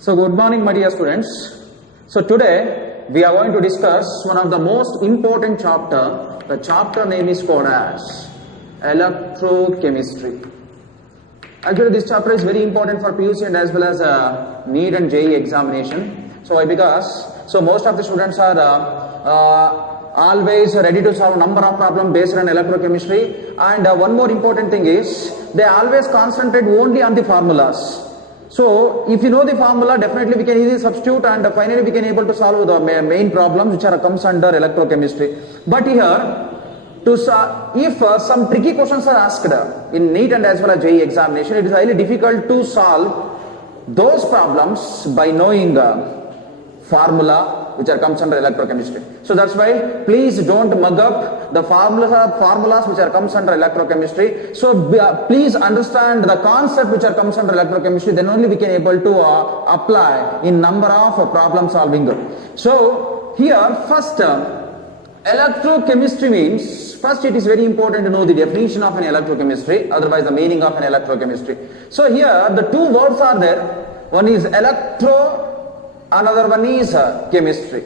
So good morning, my dear students. So today we are going to discuss one of the most important chapter. The chapter name is called as electrochemistry. Actually, this chapter is very important for PUC and as well as NEET and JEE examination. So why? Because most of the students are always ready to solve a number of problems based on electrochemistry. And one more important thing is they always concentrate only on the formulas. So if you know the formula, definitely we can easily substitute and finally we can able to solve the main problems which are comes under electrochemistry. But here, if some tricky questions are asked in NEET and as well as JEE examination, it is highly difficult to solve those problems by knowing formula which are comes under electrochemistry. So that's why please don't mug up the formulas which are comes under electrochemistry. So please understand the concept which are comes under electrochemistry, then only we can able to apply in number of problem solving. So here first electrochemistry means, first it is very important to know the definition of an electrochemistry, otherwise the meaning of an electrochemistry. So here the two words are there, one is electro, another one is chemistry.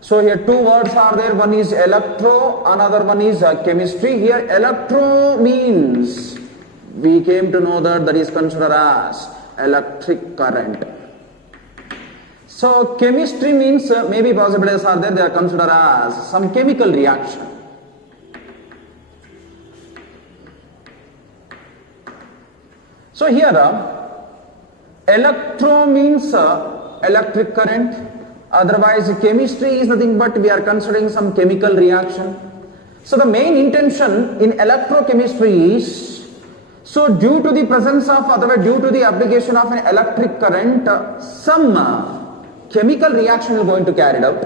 So here two words are there, one is electro, another one is chemistry. Here electro means, we came to know that is considered as electric current. So chemistry means maybe possibilities are there, they are considered as some chemical reaction. So here electro means electric current, otherwise chemistry is nothing but we are considering some chemical reaction. So the main intention in electrochemistry is, so due to the presence of, otherwise due to the application of an electric current, some chemical reaction is going to carried out.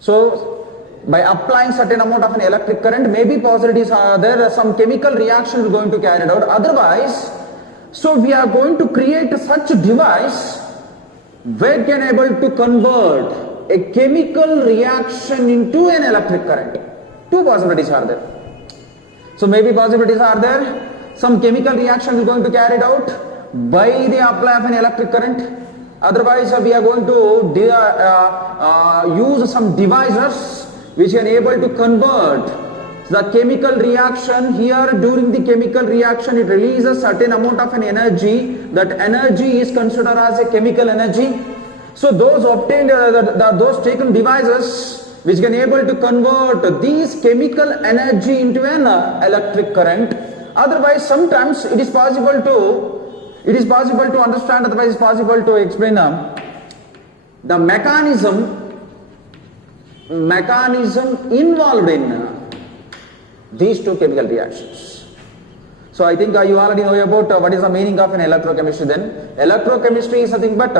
So by applying certain amount of an electric current, maybe possibilities are there, some chemical reaction is going to carried out. Otherwise, so we are going to create such a device where can able to convert a chemical reaction into an electric current. Two possibilities are there. So maybe possibilities are there, some chemical reaction is going to carried out by the apply of an electric current. Otherwise we are going to use some devices which can able to convert the chemical reaction. Here during the chemical reaction it releases certain amount of an energy, that energy is considered as a chemical energy. So those obtained, those taken devices which can able to convert these chemical energy into an electric current. Otherwise sometimes it is possible to understand, otherwise it is possible to explain the mechanism involved in these two chemical reactions. So I think you already know about what is the meaning of an electrochemistry. Then electrochemistry is nothing but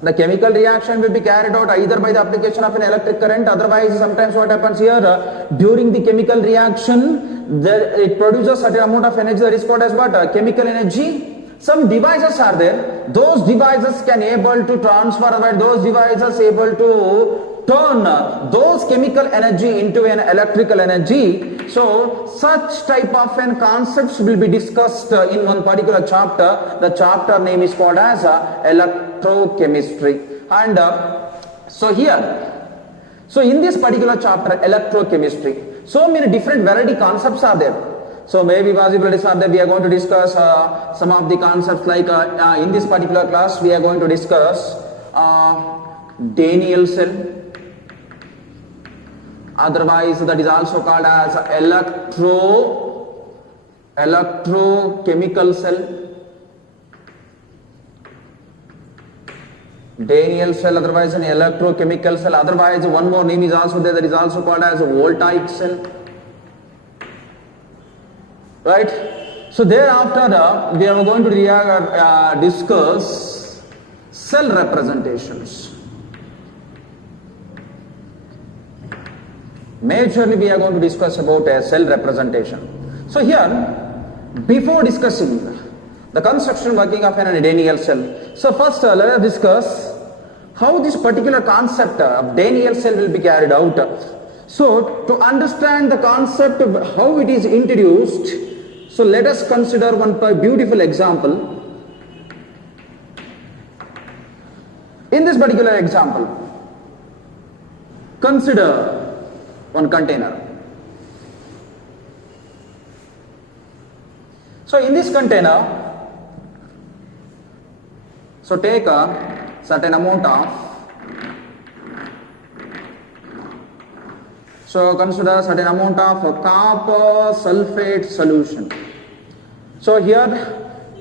the chemical reaction will be carried out either by the application of an electric current, otherwise sometimes what happens here, during the chemical reaction it produces certain amount of energy, that is called as what, chemical energy. Some devices are there, those devices can able to transfer, those devices able to turn those chemical energy into an electrical energy. So such type of concepts will be discussed in one particular chapter. The chapter name is called as electrochemistry. And so here, so in this particular chapter electrochemistry, so many different variety concepts are there. So maybe possibilities are there, we are going to discuss some of the concepts, like in this particular class we are going to discuss Daniell cell, otherwise that is also called as electrochemical cell. Daniell cell, otherwise an electrochemical cell, otherwise one more name is also there, that is also called as a voltaic cell. Right? So thereafter we are going to discuss cell representations. Majorly we are going to discuss about a cell representation. So here, before discussing the construction working of an Daniell cell, so first let us discuss how this particular concept of Daniell cell will be carried out. So to understand the concept of how it is introduced, so let us consider one beautiful example. In this particular example, consider one container. So in this container, so take a certain amount of, so consider certain amount of copper sulfate solution. So here,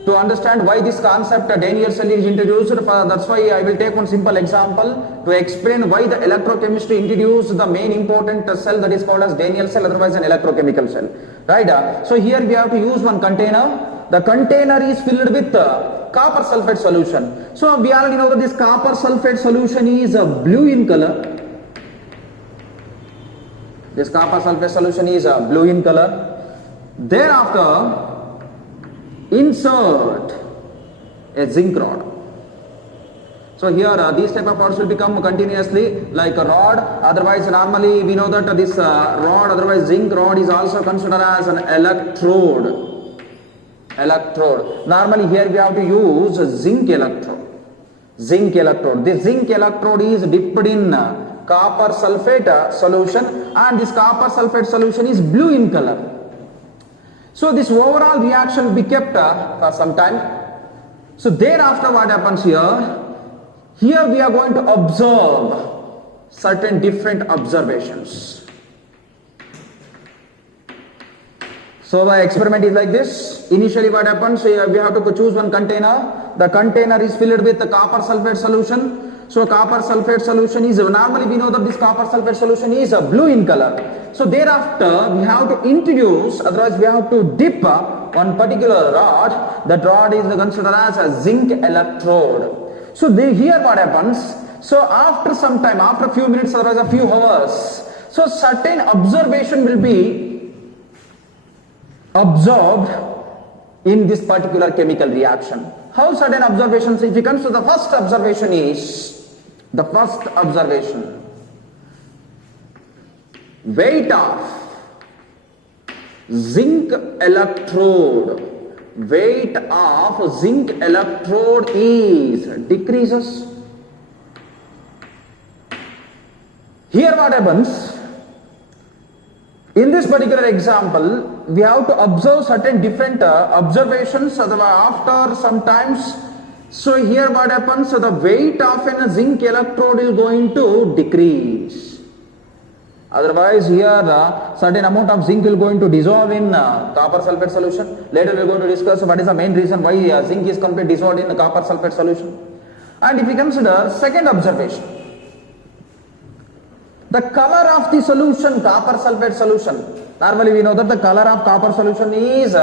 to understand why this concept Daniell cell is introduced, that's why I will take one simple example to explain why the electrochemistry introduced the main important cell that is called as Daniell cell, otherwise an electrochemical cell. Right? So here we have to use one container. The container is filled with copper sulfate solution. So we already know that this copper sulfate solution is blue in color. This copper sulfate solution is blue in color. Thereafter, insert a zinc rod. So here these type of rods will become continuously like a rod. Otherwise, normally we know that this rod, otherwise zinc rod, is also considered as an electrode. Normally here we have to use a zinc electrode. This zinc electrode is dipped in copper sulfate solution, and this copper sulfate solution is blue in color. So this overall reaction will be kept for some time. So thereafter what happens here? Here we are going to observe certain different observations. So the experiment is like this. Initially what happens? We have to choose one container. The container is filled with the copper sulfate solution. So copper sulfate solution is, normally we know that this copper sulfate solution is blue in color. So thereafter we have to introduce, otherwise we have to dip one particular rod. That rod is considered as a zinc electrode. So here what happens? So after some time, after a few minutes, otherwise a few hours, so certain observation will be observed in this particular chemical reaction. How certain observations? If you come to the first observation is, weight of zinc electrode is decreases. Here what happens? In this particular example, we have to observe certain different observations after some times. So here what happens? So the weight of a zinc electrode is going to decrease. Otherwise here certain amount of zinc is going to dissolve in copper sulfate solution. Later we are going to discuss what is the main reason why zinc is completely dissolved in the copper sulfate solution. And if we consider second observation, the color of the solution, copper sulfate solution. Normally we know that the color of copper solution is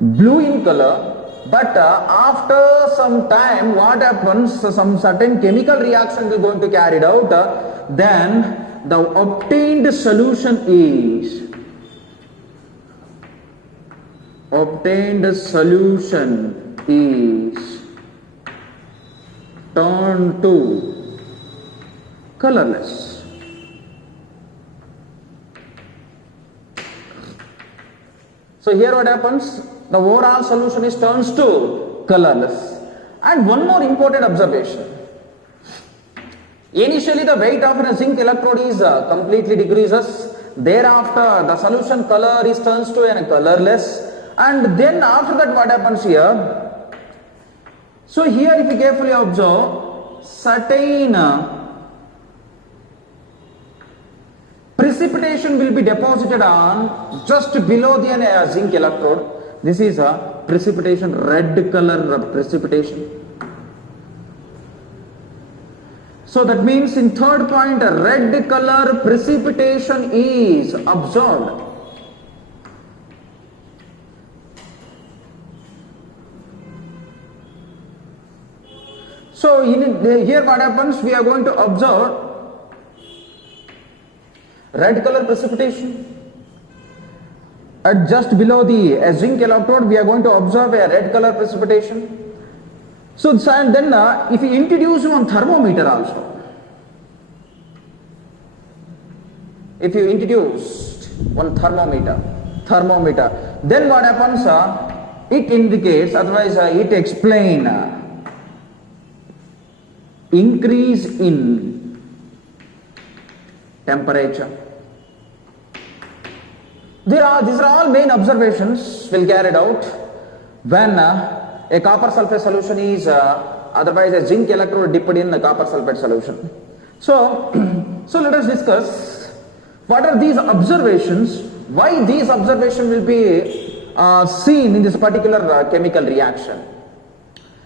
blue in color. But after some time, what happens? Some certain chemical reaction is going to carried out. Then the obtained solution is turned to colorless. So here what happens? The overall solution is turns to colorless. And one more important observation. Initially the weight of a zinc electrode is completely decreases. Thereafter the solution color is turns to a colorless. And then after that what happens here? So here if you carefully observe, certain precipitation will be deposited on just below the zinc electrode. This is a precipitation, red color precipitation. So that means in third point, red color precipitation is observed. So here what happens? We are going to observe red color precipitation. At just below the zinc electrode, we are going to observe a red color precipitation. So then if we introduce one thermometer also, if you introduce one thermometer, then what happens? It indicates, otherwise it explains increase in temperature. These are all main observations will carried out when a copper sulfate solution is otherwise a zinc electrode dipped in the copper sulfate solution. So, so let us discuss what are these observations, why these observations will be seen in this particular chemical reaction.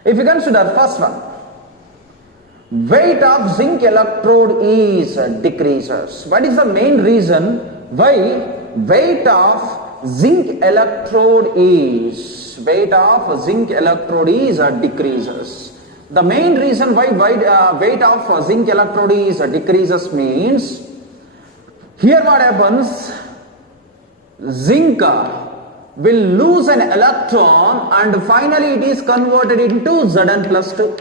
If you consider first one, weight of zinc electrode is decreases. What is the main reason why weight of zinc electrode is decreases? The main reason why weight of zinc electrode is decreases means, here what happens, zinc will lose an electron and finally it is converted into Zn plus 2.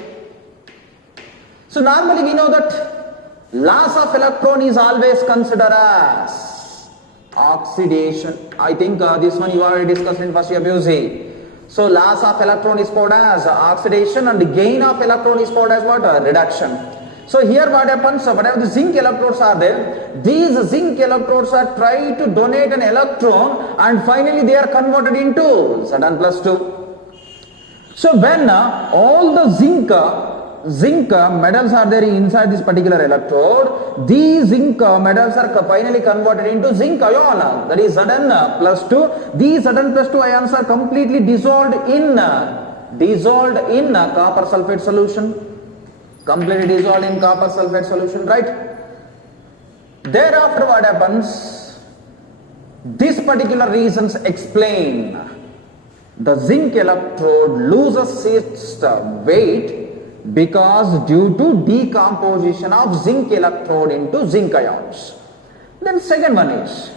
So normally we know that loss of electron is always considered as oxidation. I think this one you already discussed in first year BUC. So loss of electron is called as oxidation and the gain of electron is called as what? Reduction. So here what happens, whatever the zinc electrodes are there, these zinc electrodes are trying to donate an electron and finally they are converted into Zn plus 2. So when all the zinc metals are there inside this particular electrode, these zinc metals are finally converted into zinc ion, that is Zn plus 2. These Zn plus 2 ions are completely dissolved in copper sulfate solution. Completely dissolved in copper sulfate solution, right? Thereafter what happens? These particular reasons explain the zinc electrode loses its weight because due to decomposition of zinc electrode into zinc ions. Then second one is,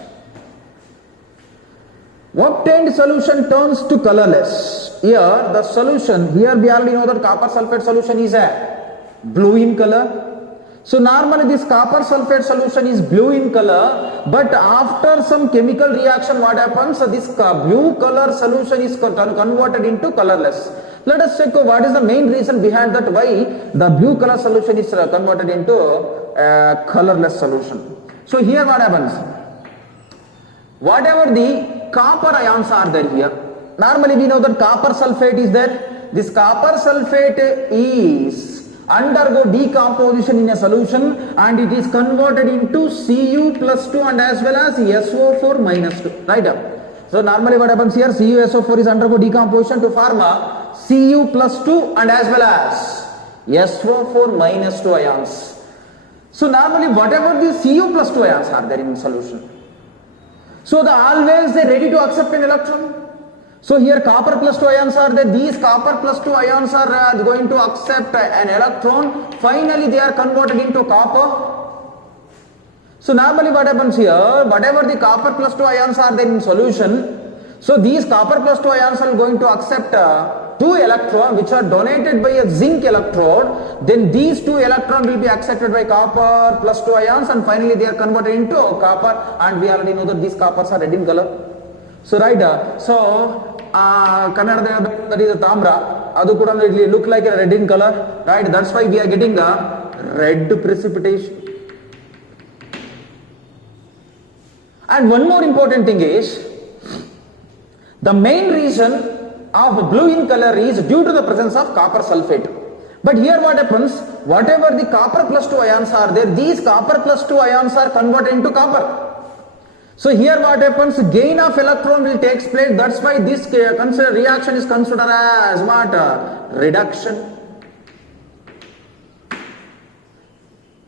obtained solution turns to colorless. Here the solution, here we already know that copper sulfate solution is a blue in color. So normally this copper sulfate solution is blue in color, but after some chemical reaction what happens, this blue color solution is converted into colorless. Let us check what is the main reason behind that, why the blue color solution is converted into a colorless solution. So here what happens, whatever the copper ions are there here, normally we know that copper sulfate is there. This copper sulfate is undergo decomposition in a solution and it is converted into Cu plus 2 and as well as SO4 minus 2, right? So normally what happens here, CuSO4 is undergo decomposition to form a Cu plus 2 and as well as SO4 minus 2 ions. So normally whatever the Cu plus 2 ions are there in solution, so always they are ready to accept an electron. So here copper plus 2 ions are there, these copper plus 2 ions are going to accept an electron, finally they are converted into copper. So normally what happens here, whatever the copper plus 2 ions are there in solution, so these copper plus 2 ions are going to accept 2 electrons which are donated by a zinc electrode, then these 2 electrons will be accepted by copper plus 2 ions and finally they are converted into copper, and we already know that these coppers are red in color. So right, so Kannada that is a tamra, adu kuda it look like a red in color, right? That's why we are getting the red precipitation. And one more important thing is, the main reason of blue in color is due to the presence of copper sulfate. But here what happens, whatever the copper plus 2 ions are there, these copper plus 2 ions are converted into copper. So here what happens, gain of electron will take place, that's why this reaction is considered as what? Reduction.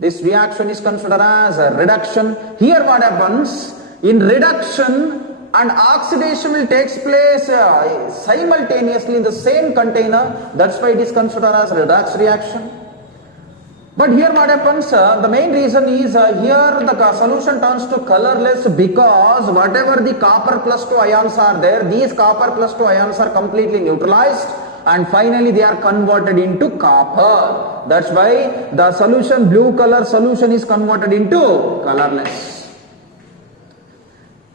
This reaction is considered as a reduction. Here what happens, in reduction and oxidation will take place simultaneously in the same container, that's why it is considered as a redox reaction. But here what happens, the main reason is here the solution turns to colorless because whatever the copper plus 2 ions are there, these copper plus 2 ions are completely neutralized and finally they are converted into copper. That's why the solution, blue color solution is converted into colorless.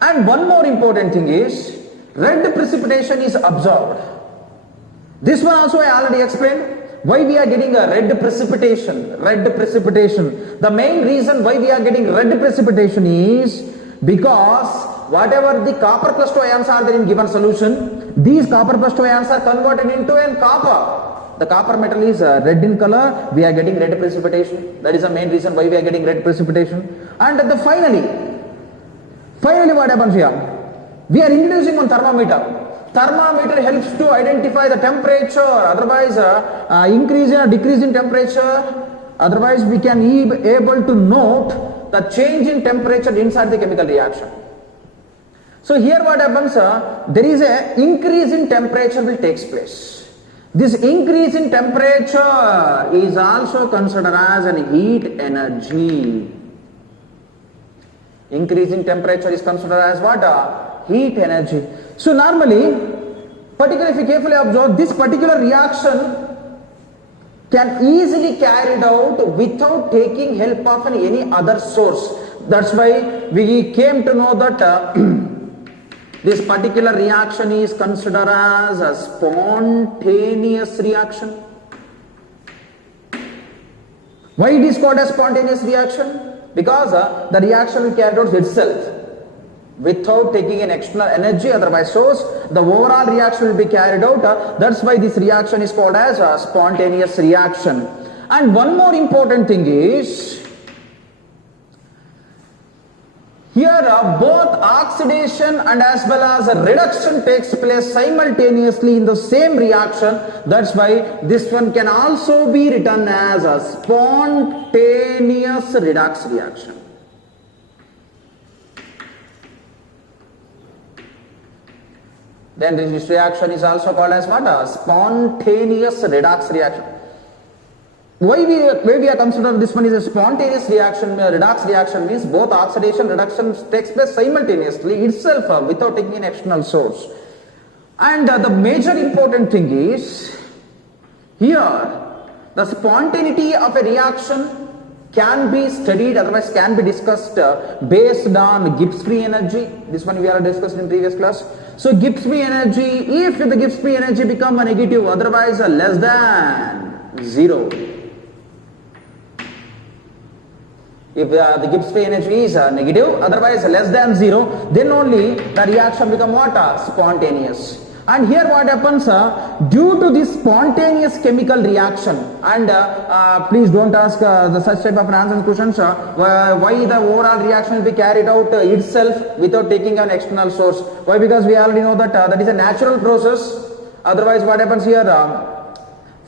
And one more important thing is, red precipitation is absorbed. This one also I already explained. why we are getting a red precipitation. The main reason why we are getting red precipitation is because whatever the copper plus 2 ions are there in given solution, these copper plus 2 ions are converted into an copper. The copper metal is red in color, we are getting red precipitation. That is the main reason why we are getting red precipitation. And finally what happens here? We are introducing one thermometer. Thermometer helps to identify the temperature, otherwise increase or decrease in temperature. Otherwise we can be able to note the change in temperature inside the chemical reaction. So here what happens, there is a increase in temperature will takes place. This increase in temperature is also considered as an heat energy. Increase in temperature is considered as what? Heat energy. So normally, particularly if you carefully observe, this particular reaction can easily carried out without taking help of any other source. That's why we came to know that this particular reaction is considered as a spontaneous reaction. Why it is called a spontaneous reaction? Because the reaction will carry out itself without taking an external energy, otherwise source. The overall reaction will be carried out. That's why this reaction is called as a spontaneous reaction. And one more important thing is, here both oxidation and as well as reduction takes place simultaneously in the same reaction. That's why this one can also be written as a spontaneous redox reaction. Then this reaction is also called as what? A spontaneous redox reaction. Why we are considering this one is a spontaneous reaction, redox reaction means both oxidation reduction takes place simultaneously itself without taking an external source. And the major important thing is, here the spontaneity of a reaction can be studied, otherwise can be discussed based on Gibbs free energy. This one we are discussed in previous class. So Gibbs free energy, if the Gibbs free energy become a negative, otherwise less than 0. If the Gibbs free energy is negative, otherwise less than 0, then only the reaction become what? Spontaneous. And here what happens, due to this spontaneous chemical reaction, and please don't ask the such type of random questions, why the overall reaction will be carried out itself without taking an external source. Why? Because we already know that that is a natural process. Otherwise what happens here,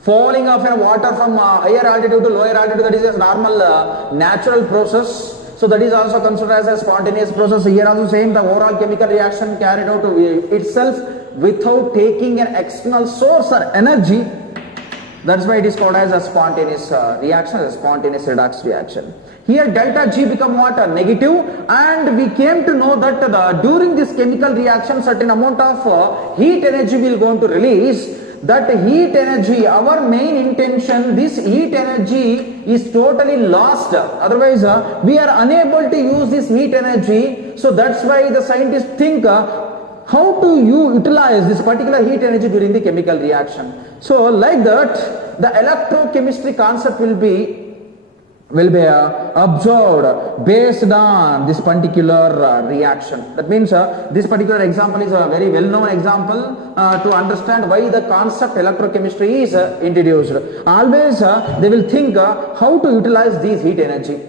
falling of water from higher altitude to lower altitude, that is a normal natural process. So that is also considered as a spontaneous process. Here also same, the overall chemical reaction carried out itself without taking an external source or energy. That's why it is called as a spontaneous reaction, a spontaneous redox reaction. Here delta G become what? Negative, and we came to know that during this chemical reaction certain amount of heat energy will going to release. That heat energy, our main intention, this heat energy is totally lost. Otherwise, we are unable to use this heat energy. So that's why the scientists think how to utilize this particular heat energy during the chemical reaction. So like that, the electrochemistry concept will be observed based on this particular reaction. That means this particular example is a very well-known example to understand why the concept electrochemistry is introduced. Always they will think how to utilize this heat energy.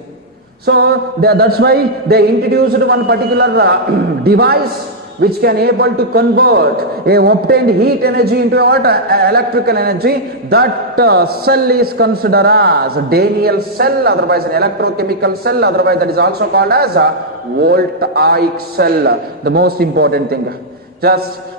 So that's why they introduced one particular device which can able to convert obtained heat energy into what? Electrical energy. That cell is considered as a Daniell cell, otherwise an electrochemical cell, otherwise that is also called as a voltaic cell. The most important thing.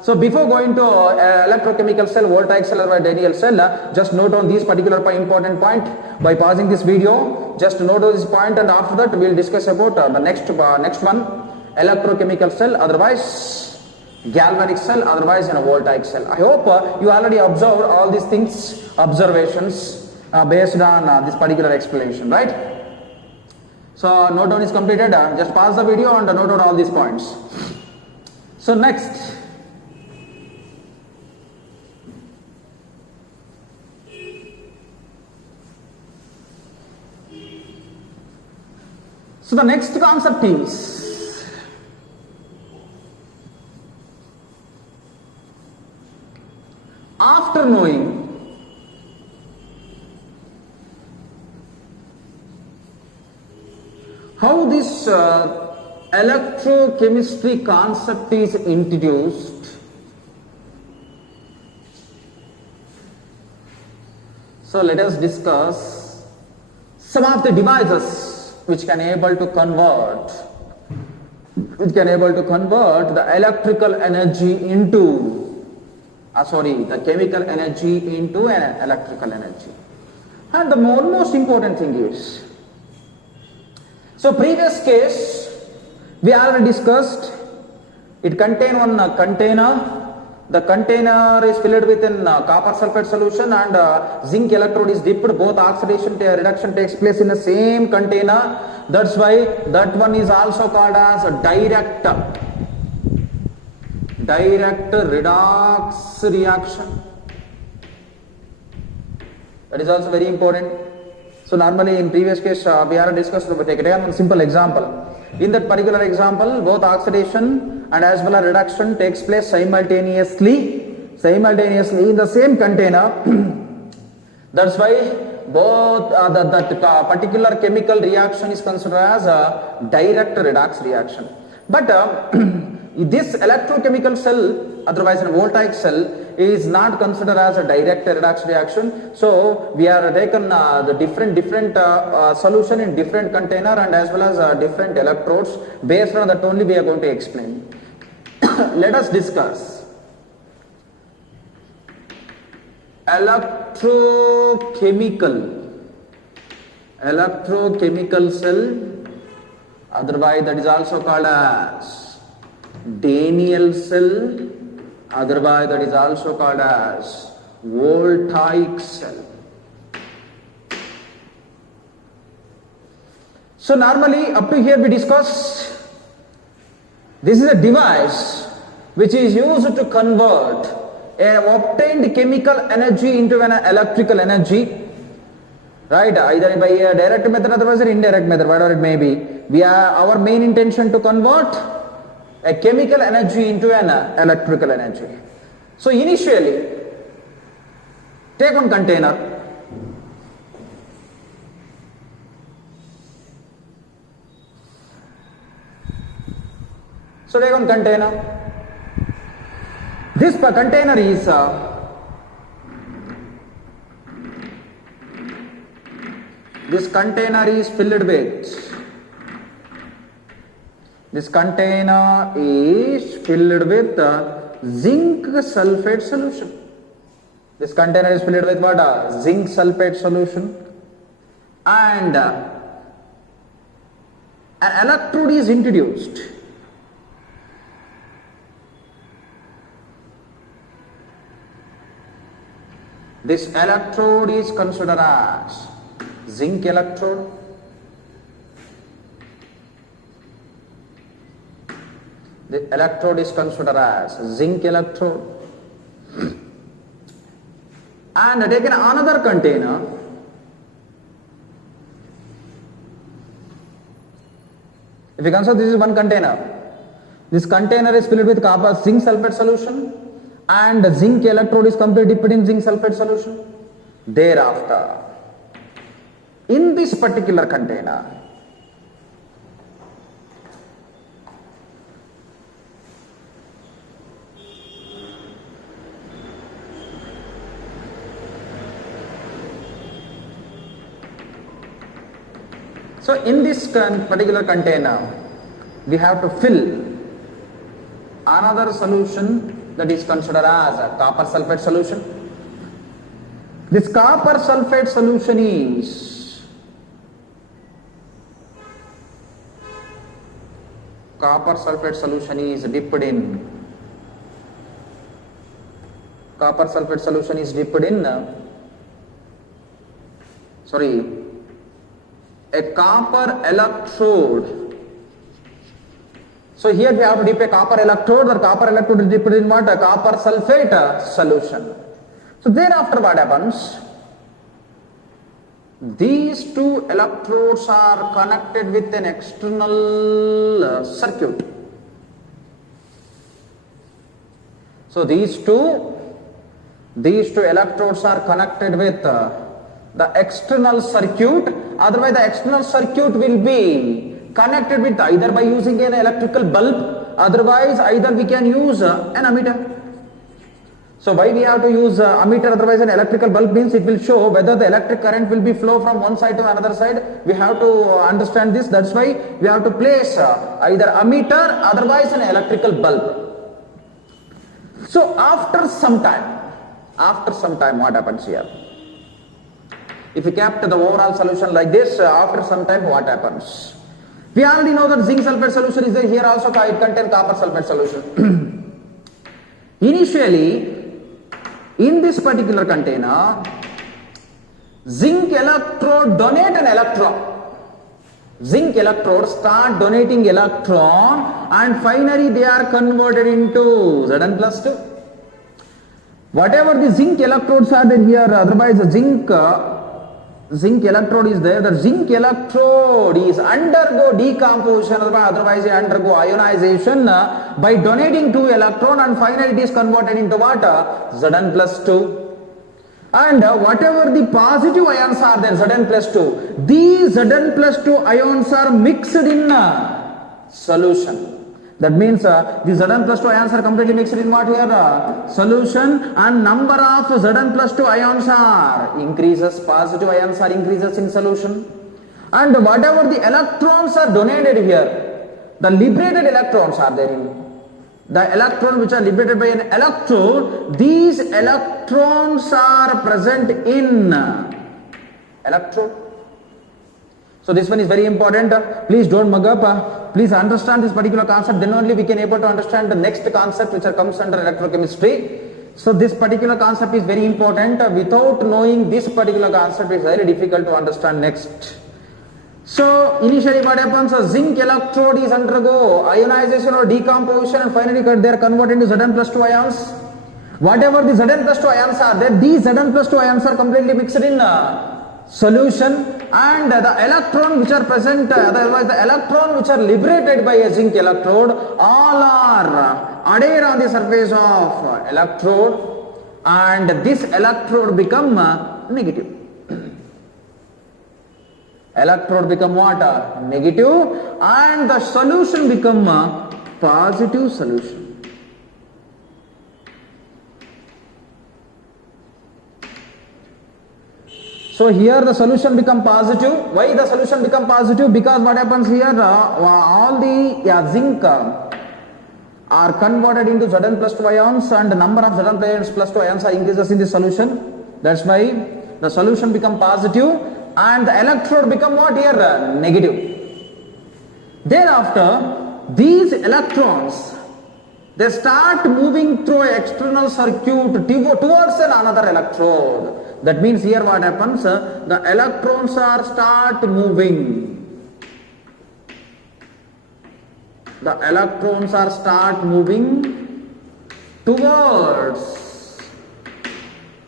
So before going to electrochemical cell, voltaic cell, or Daniell cell, just note down these particular important point by pausing this video. Just note down this point, and after that we will discuss about the next one. Electrochemical cell, otherwise galvanic cell, otherwise in a voltaic cell. I hope you already observed all these things, observations based on this particular explanation, right? So note down is completed. Just pause the video and note down all these points. So next, So the next concept is after knowing how this electrochemistry concept is introduced, so let us discuss some of the devices which can able to convert the electrical energy into the chemical energy into an electrical energy. And the most important thing is, so previous case we already discussed, it contain one container. The container is filled with in copper sulfate solution and zinc electrode is dipped. Both oxidation reduction takes place in the same container. That's why that one is also called as a direct redox reaction. That is also very important. So normally in previous case we have discussed, take one simple example. In that particular example, both oxidation and as well as reduction takes place simultaneously in the same container. That's why both that particular chemical reaction is considered as a direct redox reaction. But this electrochemical cell, otherwise a voltaic cell, is not considered as a direct redox reaction. So we are taken the different solution in different container and as well as different electrodes. Based on that only we are going to explain. Let us discuss electrochemical cell, otherwise that is also called as Daniell cell, otherwise that is also called as voltaic cell. So normally up to here we discussed, this is a device which is used to convert obtained chemical energy into an electrical energy, right? Either by a direct method, otherwise an indirect method, whatever it may be. Our main intention to convert a chemical energy into an electrical energy. So initially, take one container. So take one container. This container is filled with zinc sulfate solution. This container is filled with what? Zinc sulfate solution, and an electrode is introduced. This electrode is considered as zinc electrode. The electrode is considered as zinc electrode. And taken another container. If you consider this is one container, this container is filled with copper zinc sulfate solution, and the zinc electrode is completely dipped in zinc sulfate solution. Thereafter, in this particular container, so in this particular container, we have to fill another solution that is considered as a copper sulfate solution. This copper sulfate solution is dipped in a copper electrode. So here we have to dip a copper electrode, or copper electrode is dipped in what? A copper sulfate solution. So thereafter what happens? these two electrodes are connected with an external circuit. So these two electrodes are connected with the external circuit. Otherwise the external circuit will be connected with either by using an electrical bulb, otherwise either we can use an ammeter. So why we have to use ammeter, otherwise an electrical bulb, means it will show whether the electric current will be flow from one side to another side. We have to understand this. That's why we have to place either ammeter, otherwise an electrical bulb. So after some time what happens here? If we kept the overall solution like this, after some time what happens? We already know that zinc sulfate solution is there. Here also it contains copper sulfate solution. Initially, in this particular container, zinc electrode donate an electron. Zinc electrode start donating electron, and finally they are converted into Zn plus 2. Whatever the zinc electrodes are there here, otherwise the zinc electrode is there. The zinc electrode is undergo decomposition, otherwise undergo ionization by donating 2 electron, and finally it is converted into what? Zn plus 2. And whatever the positive ions are there, Zn plus 2, these Zn plus 2 ions are mixed in solution. That means the Zn plus 2 ions are completely mixed in what here? Solution, and number of Zn plus 2 ions are increases, positive ions are increases in solution. And whatever the electrons are donated here, the liberated electrons are there in the electron which are liberated by an electrode, these electrons are present in electrode. So this one is very important. Please don't mug up. Please understand this particular concept, then only we can able to understand the next concept which comes under electrochemistry. So this particular concept is very important. Without knowing this particular concept, it is very difficult to understand next. So initially what happens, a zinc electrode is undergo ionization or decomposition, and finally they are converted into Zn plus 2 ions. Whatever the Zn plus 2 ions are there, these Zn plus 2 ions are completely mixed in solution, and the electron which are present, otherwise the electron which are liberated by a zinc electrode, all are adhere on the surface of electrode, and this electrode become negative. Electrode become what? Negative, and the solution become a positive solution. So here the solution become positive. Why the solution become positive? Because what happens here, all the zinc are converted into Zn plus 2 ions, and the number of Zn plus 2 ions are increases in the solution. That's why the solution become positive, and the electrode become what here? Negative. Thereafter, these electrons, they start moving through an external circuit towards another electrode. That means here what happens, the electrons are start moving. The electrons are start moving towards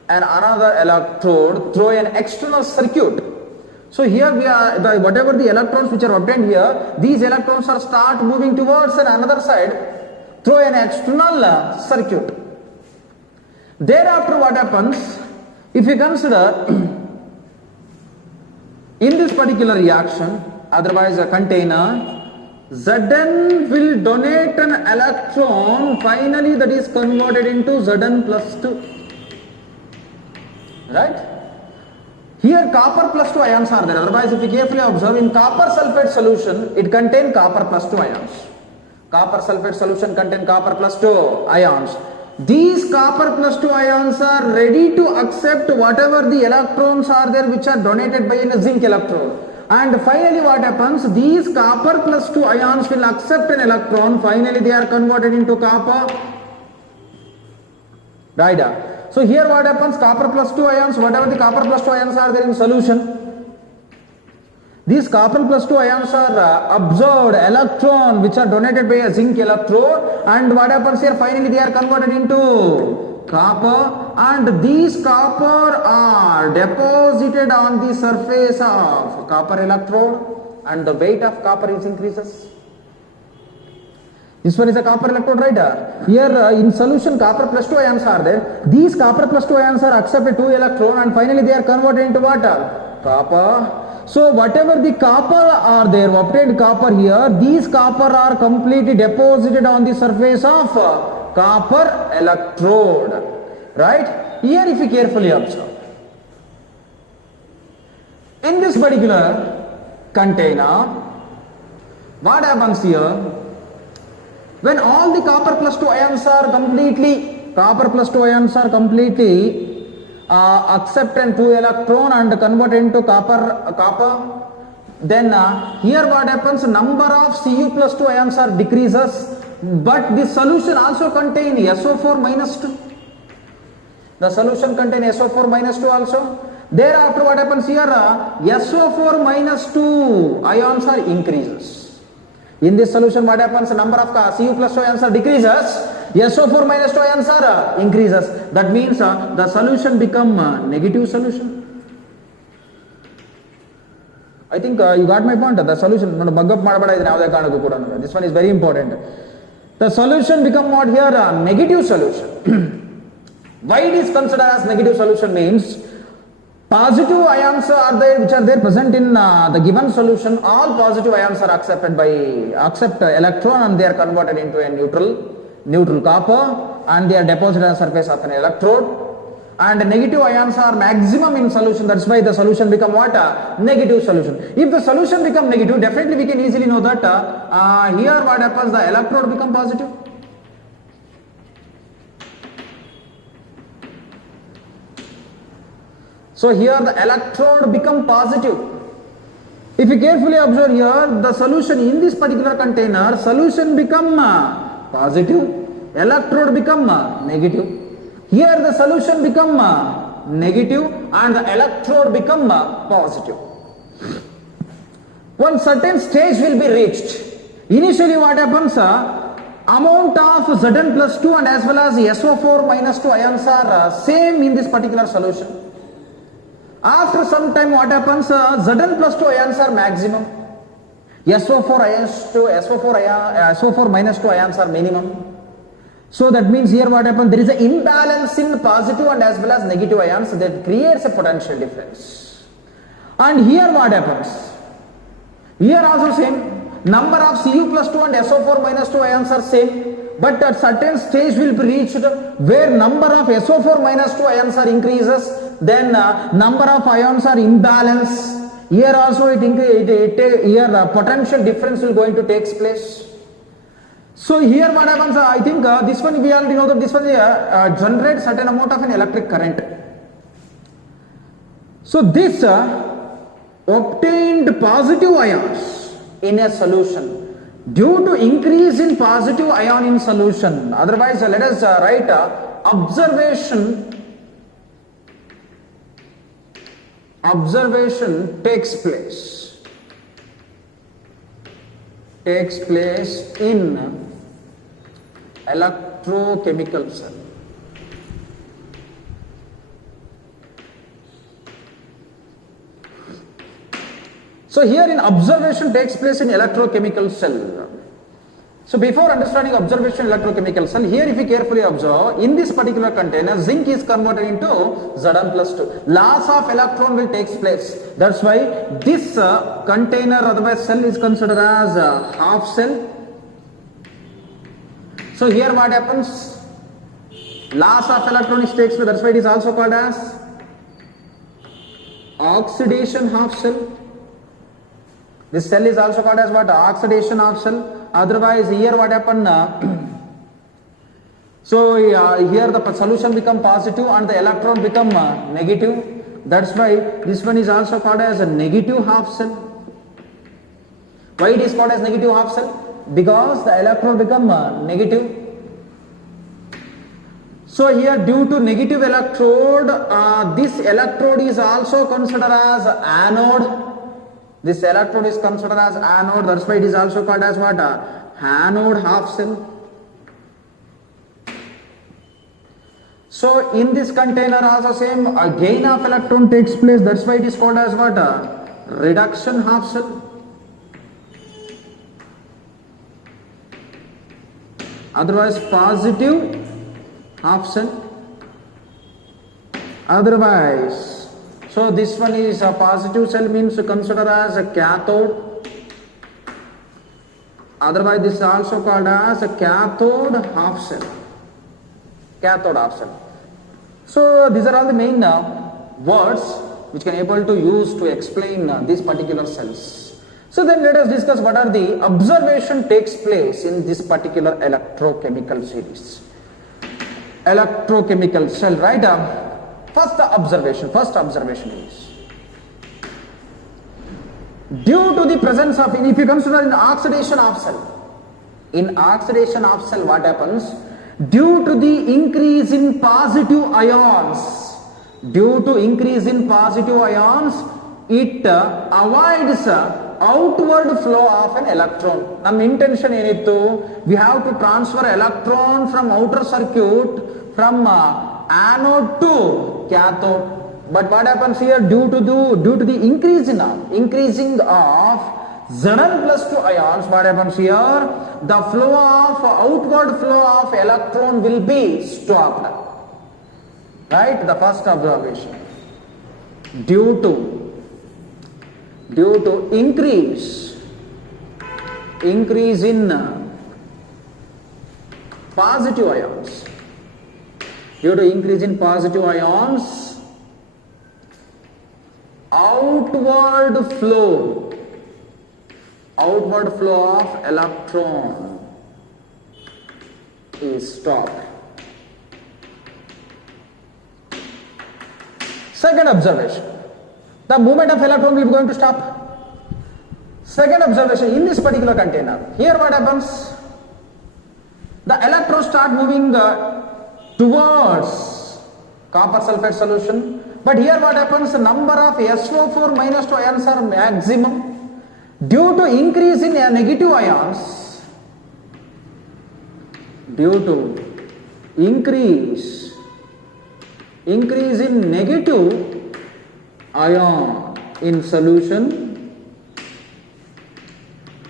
another electrode through an external circuit. So here we are, whatever the electrons which are obtained here, these electrons are start moving towards another side through an external circuit. Thereafter what happens, if you consider in this particular reaction, otherwise a container, Zn will donate an electron, finally that is converted into Zn plus 2. Right? Here copper plus 2 ions are there. Otherwise, if you carefully observe, in copper sulfate solution, it contains copper plus 2 ions. Copper sulfate solution contains copper plus 2 ions. These copper plus 2 ions are ready to accept whatever the electrons are there which are donated by a zinc electrode. And finally what happens, these copper plus 2 ions will accept an electron, finally they are converted into copper. Right? So here what happens, copper plus 2 ions, whatever the copper plus 2 ions are there in solution, these copper plus 2 ions are absorbed electron which are donated by a zinc electrode, and what happens here, finally they are converted into copper, and these copper are deposited on the surface of copper electrode and the weight of copper is increases. This one is a copper electrode, right? Here in solution copper plus 2 ions are there. These copper plus 2 ions are accepted 2 electron and finally they are converted into what? Copper. So whatever the copper are there, obtained copper here, these copper are completely deposited on the surface of copper electrode. Right? Here if you carefully observe, in this particular container, what happens here? When all the copper plus 2 ions are completely accepted 2 electron and convert into copper, then here what happens? Number of Cu plus 2 ions are decreases, but the solution also contain SO4 minus 2. The solution contains SO4 minus 2 also. Thereafter what happens here? SO4 minus 2 ions are increases. In this solution what happens? Number of Cu plus 2 ions are decreases, SO4 minus 2 ions are increases. That means the solution become negative solution. I think you got my point. The solution, this one is very important. The solution become what here? Negative solution. Why it is considered as negative solution means positive ions are there which are there present in the given solution. All positive ions are accepted by electron and they are converted into a neutral copper and they are deposited on the surface of an electrode. And negative ions are maximum in solution. That's why the solution become what? Negative solution. If the solution become negative, definitely we can easily know that here what happens? The electrode become positive. So here the electrode become positive. If you carefully observe here, the solution in this particular container, solution become positive, electrode become negative. Here the solution become negative and the electrode become positive. One certain stage will be reached. Initially what happens? Amount of Zn plus 2 and as well as SO4 minus 2 ions are same in this particular solution. After some time what happens? Zn plus 2 ions are maximum. SO4 minus 2 ions are minimum. So that means here what happens? There is an imbalance in positive and as well as negative ions that creates a potential difference. And here what happens? Here also same. Number of Cu plus 2 and SO4 minus 2 ions are same. But at certain stage will be reached where number of SO4 minus 2 ions are increases, then number of ions are imbalance. Here also here potential difference will going to takes place. So here what happens? I think this one we already know that this one generates certain amount of an electric current. So this obtained positive ions in a solution due to increase in positive ion in solution. Otherwise let us write observation takes place in electrochemical cell. So here in observation takes place in electrochemical cell. So before understanding observation electrochemical cell, here if you carefully observe, in this particular container, zinc is converted into Zn plus 2. Loss of electron will take place. That's why this container, otherwise cell, is considered as a half cell. So here what happens? Loss of electron is takes place. That's why it is also called as oxidation half cell. This cell is also called as what? Oxidation half cell. Otherwise here what happened? So here the solution become positive and the electron become negative. That's why this one is also called as a negative half cell. Why it is called as negative half cell? Because the electron become negative. So here due to negative electrode, this electrode is also considered as anode. This electrode is considered as anode. That's why it is also called as what? Anode half cell. So in this container also same, a gain of electron takes place, that's why it is called as what? Reduction half cell. Otherwise positive half cell. Otherwise, so this one is a positive cell, means consider as a cathode. Otherwise this is also called as a cathode half cell. Cathode half cell. So these are all the main words which can able to use to explain these particular cells. So then let us discuss what are the observation takes place in this particular electrochemical series. Electrochemical cell, right? First observation is due to the presence of, if you consider in oxidation of cell, what happens? Due to the increase in positive ions, it avoids outward flow of an electron. Nam intention enittu, we have to transfer electron from outer circuit from anode to cathode. But what happens here? Due to the increasing of Zn plus 2 ions, what happens here? The outward flow of electron will be stopped. Right? The first observation. Due to increase in positive ions. Due to increase in positive ions, outward flow of electron is stopped. Second observation, the movement of electron will be going to stop. Second observation, in this particular container, here what happens? The electrons start moving towards copper sulfate solution, but here what happens? The number of SO4 minus 2 ions are maximum. Due to increase in negative ions, increase in negative ion in solution,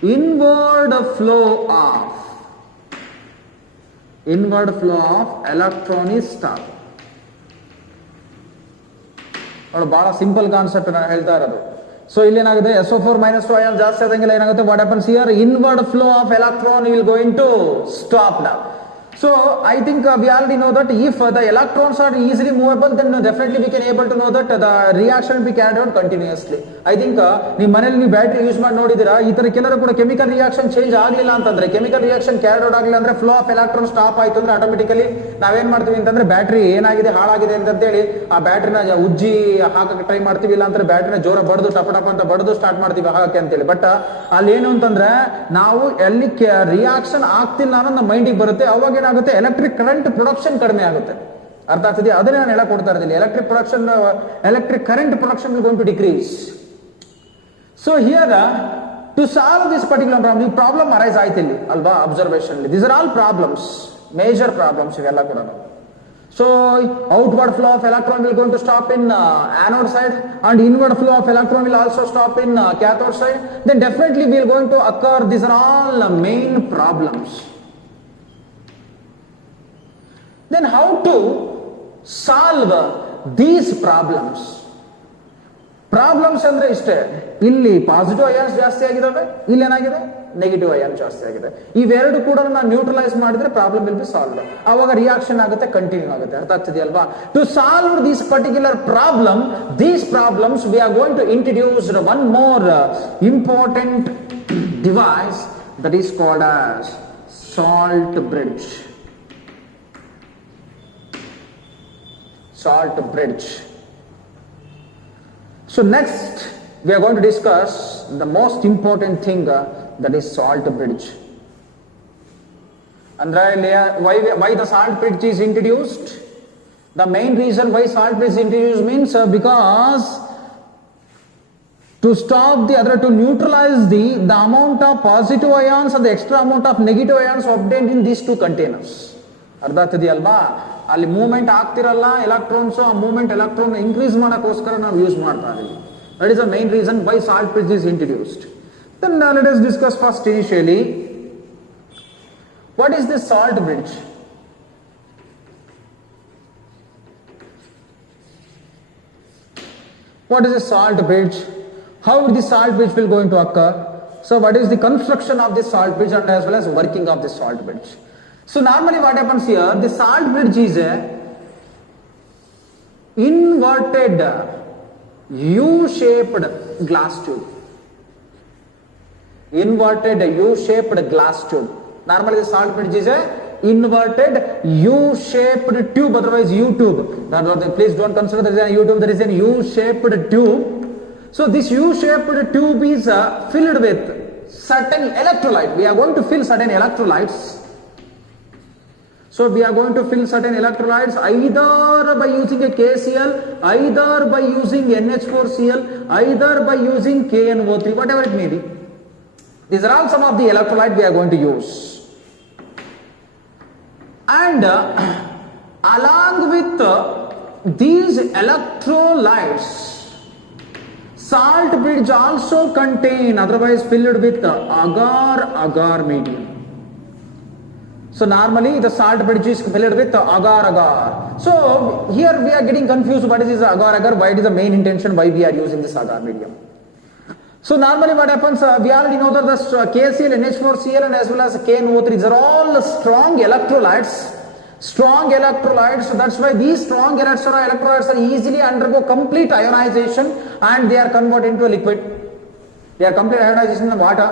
inward flow of electron is stopped. ನೋಡಿ ಬಹಳ simple concept ನಾನು ಹೇಳ್ತಾ ಇರೋದು. So ಇಲ್ಲಿ ಏನಾಗುತ್ತೆ, SO4 minus 2 ions ಜಾಸ್ತಿ ಆದಂಗೆಲ್ಲ ಏನಾಗುತ್ತೆ, what happens here? Inward flow of electron will going to stop now. So I think we already know that if the electrons are easily movable, then definitely we can able to know that the reaction will be carried out continuously. I think ನೀವು ಮನೆಯಲ್ಲಿ ನೀವು battery use ಮಾಡಿ ನೋಡಿದಿರಾ, ಈ ತರ ಕೆಲವರು ಕೂಡ chemical reaction change ಆಗಲಿಲ್ಲ ಅಂತಂದ್ರೆ, ಕೆಮಿಕಲ್ ರಿಯಾಕ್ಷನ್ ಕ್ಯಾರಿಡ್ ಔಟ್ ಆಗಲಿಲ್ಲ ಅಂದ್ರೆ, ಫ್ಲೋ ಆಫ್ ಎಲೆಕ್ಟ್ರಾನ್ ಸ್ಟಾಪ್ ಆಯ್ತು ಅಂದ್ರೆ ಆಟೋಮೆಟಿಕಲಿ ನಾವೇನ್ ಮಾಡ್ತೀವಿ ಅಂತಂದ್ರೆ, ಬ್ಯಾಟ್ರಿ ಏನಾಗಿದೆ ಹಾಳಾಗಿದೆ ಅಂತೇಳಿ ಆ ಬ್ಯಾಟ್ರಿನ ಉಜ್ಜಿ ಹಾಕಕ್ಕೆ ಟ್ರೈ ಮಾಡ್ತೀವಿ. ಇಲ್ಲ ಅಂದ್ರೆ ಬ್ಯಾಟ್ರಿನ ಜೋರ ಬಡ್ದು ಟಪ ಅಂತ ಬಡ್ದು ಸ್ಟಾರ್ಟ್ ಮಾಡ್ತೀವಿ ಹಾಕಕ್ಕೆ ಅಂತೇಳಿ. ಬಟ್ ಅಲ್ಲಿ ಏನು ಅಂತಂದ್ರೆ, ನಾವು ಎಲ್ಲಿ ರಿಯಾಕ್ಷನ್ ಆಗ್ತಿಲ್ಲ ಅನ್ನೋ ನಮ್ಮ ಮೈಂಡಿಗೆ ಬರುತ್ತೆ, ಅವಾಗ ಏನಾಗುತ್ತೆ, ಎಲೆಕ್ಟ್ರಿಕ್ ಕರೆಂಟ್ ಪ್ರೊಡಕ್ಷನ್ ಕಡಿಮೆ ಆಗುತ್ತೆ. ಅರ್ಥ ಆಗ್ತದೆ? ಅದನ್ನೇ ನಾನು ಹೇಳಕ್ ಕೊಡ್ತಾ ಇದ್ದೀನಿ. Electric current production will going to decrease. So here to solve this particular problem, ಈ ಪ್ರಾಬ್ಲಮ್ ಅರೈಸ್ ಆಯ್ತು ಇಲ್ಲಿ ಅಲ್ವಾ observation. These are all problems, major problems ಇವೆಲ್ಲ ಕೂಡ. So outward flow of electron will going to stop in anode side, and inward flow of electron will also stop in cathode side. Then definitely we are going to occur. These are all main problems. Then how to solve these problems? Problems ಅಂದ್ರೆ ಇಷ್ಟೇ, ಇಲ್ಲಿ positive ions ಜಾಸ್ತಿ ಆಗಿದಾವೆ, ಇಲ್ಲಿ ಏನಾಗಿದೆ negative ion ಜಾಸ್ತಿ ಆಗಿದೆ. ಇವೆರಡು ಕೂಡ ನಾವು ನ್ಯೂಟ್ರಲೈಸ್ ಮಾಡಿದ್ರೆ ಪ್ರಾಬ್ಲಮ್ ವಿಲ್ ಬಿ ಸಾಲ್ವ್. ಅವಾಗ ರಿಯಾಕ್ಷನ್ ಆಗುತ್ತೆ, ಕಂಟಿನ್ಯೂ ಆಗುತ್ತೆ. ಅರ್ಥ ಆಗ್ತಿದೆಯಲ್ವಾ? To solve this particular problem, these problems we are going to introduce one more important device that is called as salt bridge. Salt bridge. So next we are going to discuss the most important thing, that is salt bridge. And why the salt bridge is introduced? The main reason why salt bridge is introduced means because to stop to neutralize the amount of positive ions and the extra amount of negative ions obtained in these two containers. ಅರ್ಥ ಆಗ್ತದೆಯಲ್ವಾ? ಅಲ್ಲಿ movement ಆಗ್ತಿರಲ್ಲ electrons, ಆ movement electron increase ಮಾಡೋಕ್ಕೋಸ್ಕರ ನಾವು use ಮಾಡ್ತಾ ಇದೀವಿ. That is the main reason why salt bridge is introduced. Then let us discuss first initially what is this salt bridge. What is a salt bridge? How the salt bridge will going to occur? So what is the construction of this salt bridge and as well as working of this salt bridge? So normally what happens here, the salt bridge is a inverted U-shaped glass tube. Inverted U-shaped glass tube. Normally the salt bridge is a inverted U-shaped tube, otherwise U-tube. Please don't consider there is a U-tube, there is a U-shaped tube. So this U-shaped tube is filled with certain electrolyte. We are going to fill certain electrolytes. So we are going to fill certain electrolytes either by using a KCl, either by using NH4Cl, either by using KNO3, whatever it may be. These are all some of the electrolyte we are going to use. And along with these electrolytes, salt bridge also contain, otherwise filled with agar-agar medium. So normally the salt bridge is filled with agar-agar. So here we are getting confused, what is this agar-agar, why it is the main intention, why we are using this agar medium. So normally what happens, we already know that the KCl, NH4Cl and as well as KNO3, these are all strong electrolytes. Strong electrolytes, so that's why these strong electrolytes are easily undergo complete ionization and they are converted into a liquid. They are complete ionization in water.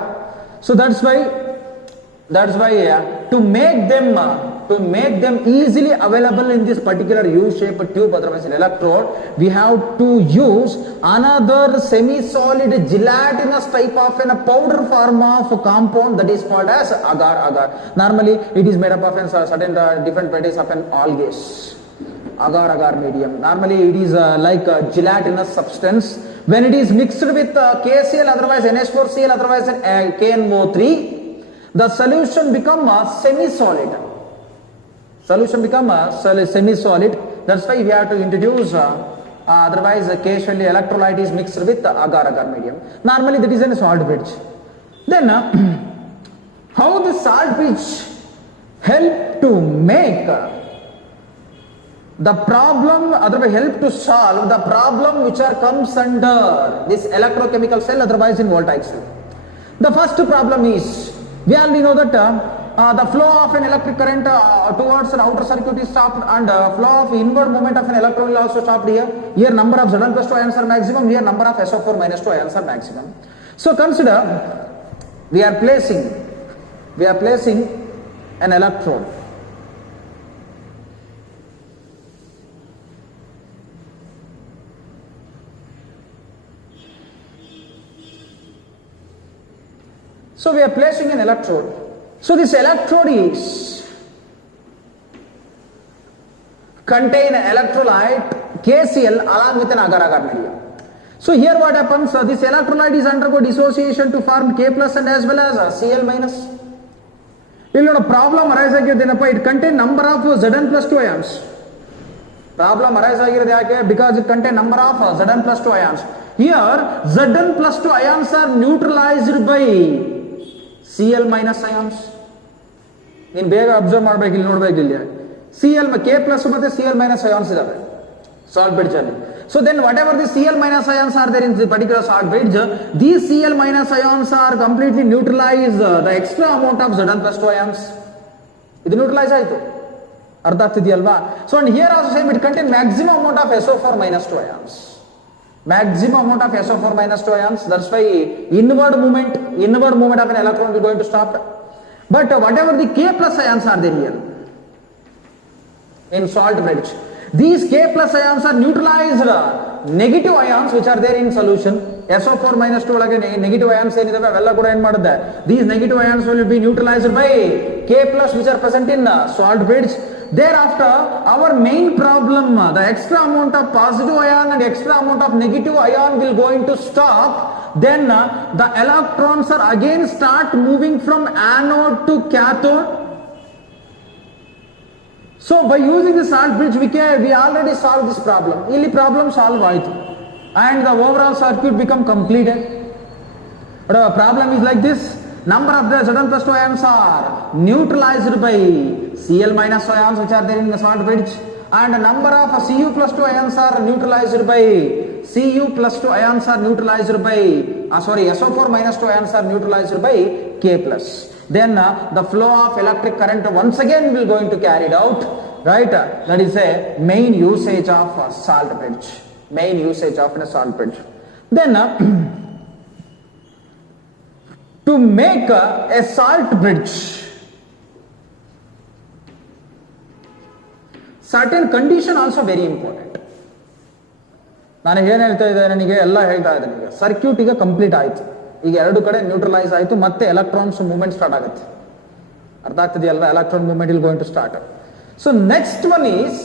So that's why to make them easily available in this particular U-shaped tube, otherwise an electrode, we have to use another semi-solid gelatinous type of a powder form of compound that is called as agar-agar. Normally it is made up of certain different varieties of an algae. Agar-agar medium. Normally it is like a gelatinous substance. When it is mixed with KCl, otherwise NH4Cl, otherwise KNO3, the solution become semi-solid. Solution become semi-solid. That's why we have to introduce otherwise occasionally electrolyte is mixed with agar-agar medium. Normally that is a salt bridge. Then how the salt bridge help to make the problem, otherwise help to solve the problem which comes under this electrochemical cell, otherwise in voltaic cell. The first problem is, we already know that the flow of an electric current towards an outer circuit is stopped and flow of inward movement of an electron will also stopped here. Here number of Zn plus 2 ions are maximum, here number of SO4 minus 2 ions are maximum. So consider we are placing an electrode. So we are placing an electrode. So this electrode is contain an electrolyte KCl along with an agar-agar medium. So here what happens, this electrolyte is undergo dissociation to form K plus and as well as Cl minus. ಇಲ್ಲಿ ನೋಡಿ problem arise ಆಗಿರೋದೇನಪ್ಪ, it contain number of Zn plus 2 ions. Problem arise ಆಗಿರೋದು ಯಾಕೆ, because it contain number of Zn plus 2 ions. Here Zn plus 2 ions are neutralized by Cl minus ions. ನೀನು ಬೇಗ observe ಮಾಡ್ಬೇಕು, ಇಲ್ಲಿ ನೋಡ್ಬೇಕು, ಇಲ್ಲಿ Cl K plus ಮತ್ತೆ Cl minus ions ಇದಾವೆ salt bridge ಅಲ್ಲಿ. So then whatever the Cl minus ions are there in the particular salt bridge, these Cl minus ions are completely neutralize the extra amount of Zn plus 2 ions. ಇದು neutralise ಆಯಿತು, ಅರ್ಥ ಆಗ್ತಿದೆಯಲ್ವಾ. So and here also same, it contain maximum amount of SO4 minus 2 ions. Maximum amount of SO4 minus 2 ions. That's why inward movement of an electron is going to stop. But whatever the K plus ions are there here in salt bridge, these K plus ions are neutralized negative ions which are there in solution. SO4 minus 2 ಒಳಗೆ negative ions ಏನಿದಾವೆ ಅವೆಲ್ಲ ಕೂಡ ಏನು ಮಾಡುತ್ತೆ, these negative ions will be neutralized by K plus which are present in salt bridge. Thereafter our main problem, the extra amount of positive ion and extra amount of negative ion will going to stop. Then the electrons are again start moving from anode to cathode. So by using the salt bridge, we already solved this problem. Illi problem solve aitu, and the overall circuit become completed. But our problem is like this: number of the Zn plus 2 ions are neutralized by Cl minus ions which are there in the salt bridge, and number of Cu plus 2 ions are neutralized by SO4 minus 2 ions are neutralized by K plus. Then the flow of electric current once again will going to carried out, right? That is a main usage of salt bridge. Main usage of a salt bridge. Then to make a salt bridge, certain condition also very important. ನಾನು ಏನು ಹೇಳ್ತಾ ಇದ್ದೆ, ನನಗೆ ಎಲ್ಲ ಹೇಳ್ತಾ ಇದ್ದೇನೆ. ಈಗ circuit ಈಗ ಕಂಪ್ಲೀಟ್ ಆಯ್ತು, ಈಗ ಎರಡು ಕಡೆ ನ್ಯೂಟ್ರಲೈಸ್ ಆಯಿತು, ಮತ್ತೆ ಎಲೆಕ್ಟ್ರಾನ್ಸ್ ಮೂವ್ಮೆಂಟ್ ಸ್ಟಾರ್ಟ್ ಆಗುತ್ತೆ. ಅರ್ಥ ಆಗ್ತಿದೆಯಲ್ಲ? Electron movement will going to start. So next one is,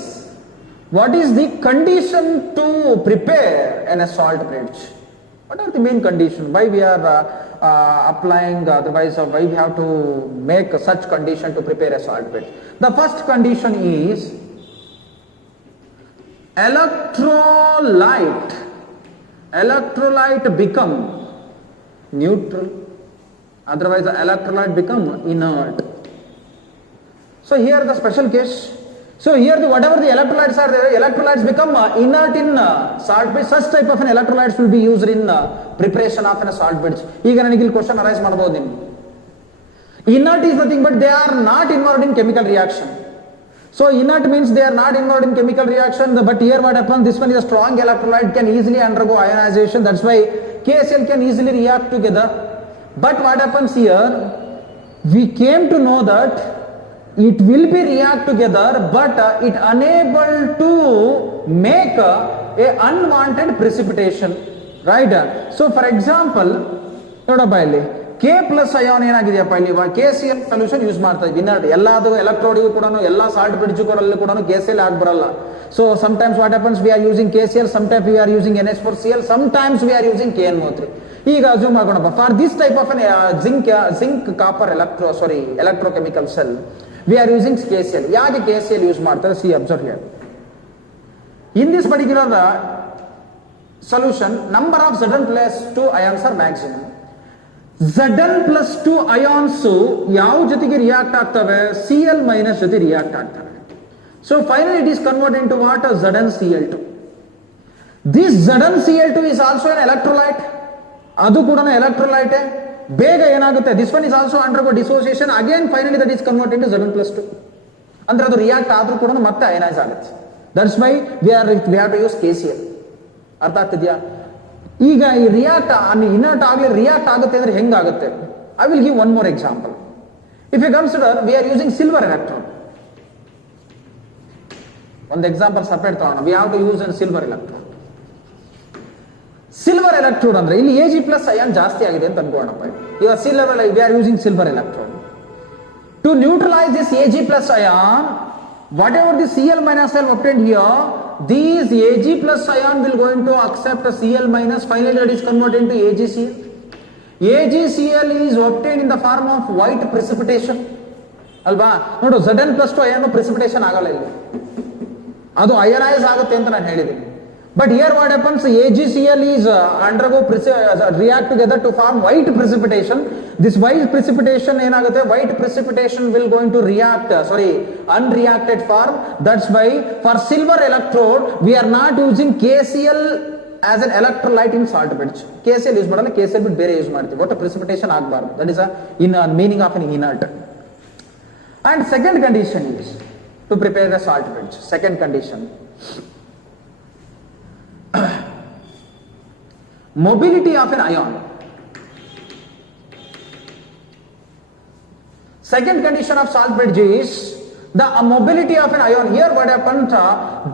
what is the condition to prepare an a salt bridge? What are the main condition? Why we are applying, otherwise why we have to make such condition to prepare a salt bridge? The first condition is electrolyte become neutral, otherwise the electrolyte become inert. So here the special case. So here whatever the electrolytes are there, electrolytes become inert in salt bridge. Such type of an electrolytes will be used in preparation of a salt bridge. ಈಗ ನನಗೆ ಇಲ್ಲಿ question arise ಮಾಡಬಹುದು ನೀವು. Inert is nothing but they are not involved in chemical reaction. So inert means they are not involved in chemical reaction. But here what happens? This one is a strong electrolyte, can easily undergo ionization. That's why KCl can easily react together. But what happens here? We came to know that it will be react together, but it unable to make a unwanted precipitation, right? So for example, ನೋಡಪ್ಪ ಇಲ್ಲಿ K plus ion ಏನಾಗಿದೆಯಪ್ಪ, ಇಲ್ಲಿ KCl solution use ಮಾಡ್ತಾ ಇದ್ವಿ. Inert ಎಲ್ಲಾದು ಎಲೆಕ್ಟ್ರೋಡಿಗೂ ಕೂಡ, ಎಲ್ಲ salt bridge ಕೂಡ KCl ಆಗಿ ಬರಲ್ಲ. So sometimes what happens, we are using KCl, sometimes we are using NH4Cl, sometimes we are using KNO3. ಈಗ ಅಸ್ಯೂಮ್ ಮಾಡೋಣಪ್ಪ, for this type of zinc copper electrochemical cell we are using KCl. ಯಾಕೆ KCl use ಮಾಡ್ತಾರೆ? See observe here. In this particular solution, number of Zn plus 2 ions are maximum. Zn plus 2 ions ಯಾವ ಜೊತೆಗೆ react ಆಗ್ತವೆ? Cl minus ಜೊತೆ react ಆಗ್ತವೆ. So finally it is convert into what? ZnCl2. This ZnCl2 is also an electrolyte. ಅದು ಕೂಡ electrolyte. ಬೇಗ ಏನಾಗುತ್ತೆ? This one is also undergo dissociation, again finally that is convert into Zn plus 2. ಅಂದ್ರೆ ಅದು react ಆದ್ರೂ ಕೂಡ ಮತ್ತೆ ಅಯನೈಸ್ ಆಗುತ್ತೆ. That's why we have to use KCl. ಅರ್ಥ ಆಗ್ತಿದ್ಯಾ? ಈಗ ಈ ರಿಯಾಕ್ಟ್ ಇನರ್ಟ್ ಆಗಲಿ ರಿಯಾಕ್ಟ್ ಆಗುತ್ತೆ ಅಂದ್ರೆ ಹೆಂಗಾಗುತ್ತೆ? I will give one more example. If you consider we are using silver electron. ಒಂದು ಎಕ್ಸಾಂಪಲ್ ಸಪರೇಟ್ ತಗೋಣ. We have to use an silver electron. Silver electrode ಅಂದ್ರೆ ಇಲ್ಲಿ Ag ಪ್ಲಸ್ ಅಯಾನ್ ಜಾಸ್ತಿ ಆಗಿದೆ ಅಂತ ಅನ್ಕೋಣಪ್ಪ. ಈಗ silver we are using silver electrode. To neutralise this Ag plus ion, whatever the Cl minus cell obtained here, these Ag plus ion will going to accept a Cl minus, finally that is converted into AgCl. AgCl is obtained in the form of white precipitation. ಅಲ್ವಾ? ನೋಡು, Zn plus 2 ion precipitation ಆಗಲ್ಲ ಇಲ್ಲಿ, ಅದು ಅಯನೈಸ್ ಆಗುತ್ತೆ ಅಂತ ನಾನು ಹೇಳಿದ್ದೀನಿ. But here what happens? AgCl is react together to form white precipitation. This white precipitation ಏನಾಗುತ್ತೆ? White precipitation will going to react, unreacted form. That's why for silver electrode we are not using KCl as an electrolyte in salt bridge. KCl use ಮಾಡಲ್ಲ, KCl ಬಿಟ್ಟು ಬೇರೆ use ಮಾಡ್ತೀವಿ. ಒಟ್ಟು precipitation ಆಗಬಾರ್ದು. That is in meaning of an inert. And second condition is to prepare the salt bridge. Second condition, mobility of an ion. Second condition of salt bridge is the mobility of an ion. Here what happens?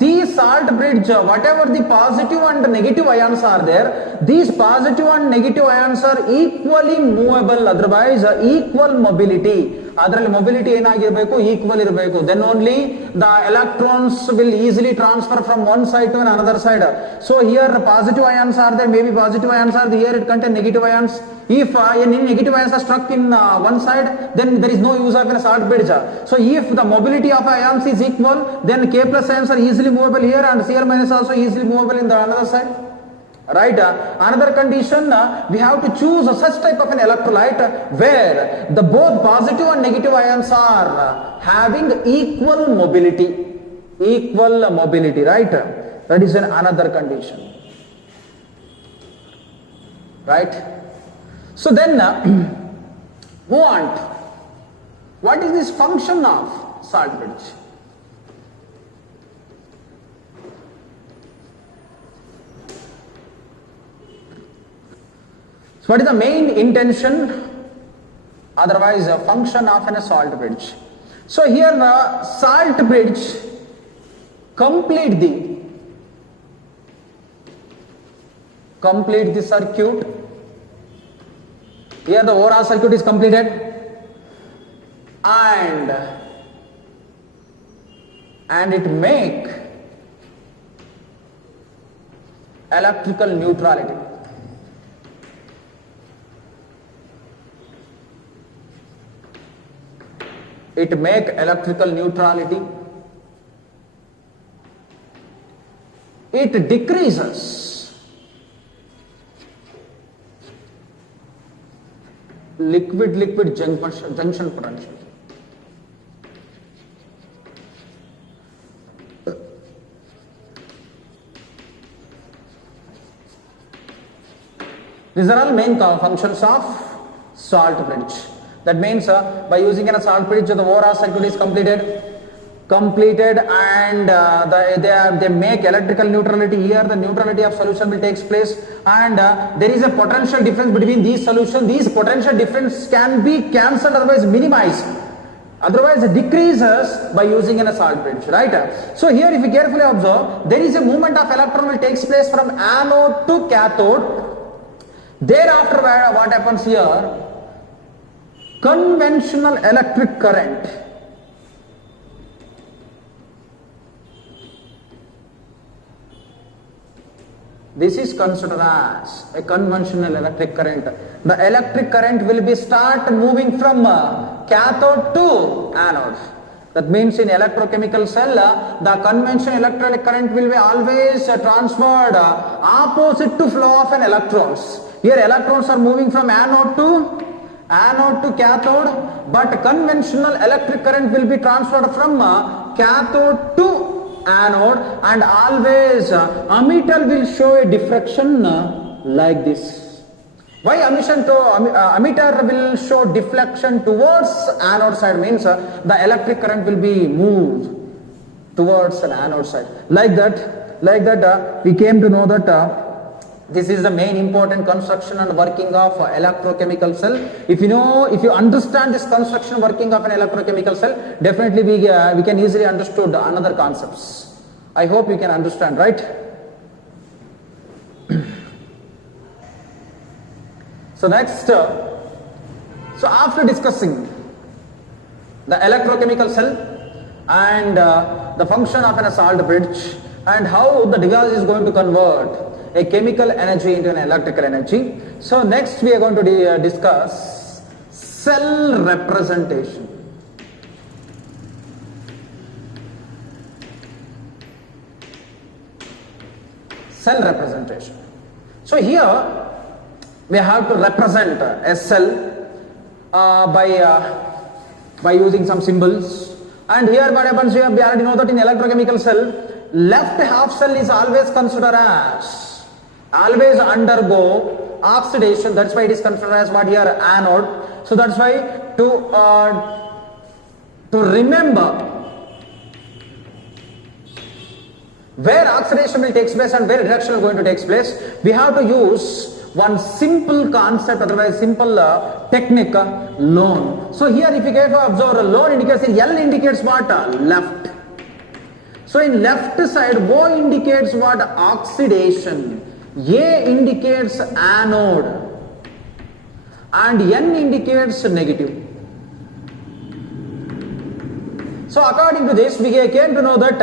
The salt bridge, whatever the positive and negative ions are there, these positive and negative ions are equally movable, otherwise equal mobility. ಅದರಲ್ಲಿ mobility ಏನಾಗಿರಬೇಕು, equal ಇರಬೇಕು. Then only the electrons will easily transfer from one side to another side. So here positive ions are there, maybe positive ions are there, here it contain negative ions. If any negative ions are struck in one side, then there is no use of a salt bridge. So if the mobility of ions is equal, then K plus ions are easily movable here and Cl minus also easily movable in the another side. Right? Another condition, we have to choose such type of an electrolyte where the both positive and negative ions are having equal mobility. Equal mobility, right? That is another condition. Right? So then, what is this function of salt bridge? So what is the main intention, otherwise a function of a salt bridge? So here salt bridge complete the circuit. Here the overall circuit is completed and it make electrical neutrality. It make electrical neutrality. It decreases liquid-liquid junction potential. These are all main functions of salt bridge. That means by using a salt bridge, the overall circuit is completed and they make electrical neutrality. Here the neutrality of solution will take place and there is a potential difference between these solutions. These potential difference can be cancelled, otherwise minimized, otherwise it decreases by using a salt bridge, right? So here if you carefully observe, there is a movement of electron will takes place from anode to cathode. Thereafter what happens here? Conventional electric current this is considered as a conventional electric current. The electric current will be start moving from cathode to anode. That means in electrochemical cell the conventional electric current will be always transferred opposite to flow of an electrons. Here electrons are moving from anode to cathode, but conventional electric current will be transferred from cathode to anode and always emitter will show a diffraction like this. Why emitter will show deflection towards anode side means the electric current will be moved towards an anode side. Like that we came to know that this is the main important construction and working of electrochemical cell. If you understand this construction working of an electrochemical cell, definitely we can easily understood another concepts. I hope you can understand, right? So next, so after discussing the electrochemical cell and the function of a salt bridge and how the device is going to convert a chemical energy into an electrical energy. So next we are going to discuss cell representation. Cell representation. So here we have to represent a cell by using some symbols. And here what happens, we already know that in electrochemical cell, left half cell is always considered as always undergo oxidation. That's why it is considered as what here anode. So that's why to remember where oxidation will take place and where reduction is going to take place, we have to use one simple concept, otherwise simple technique, lone. So here if you carefully observe, lone indicates, L indicates what? Left. So in left side, O indicates what? Oxidation. A indicates anode and N indicates negative. So according to this, we came to know that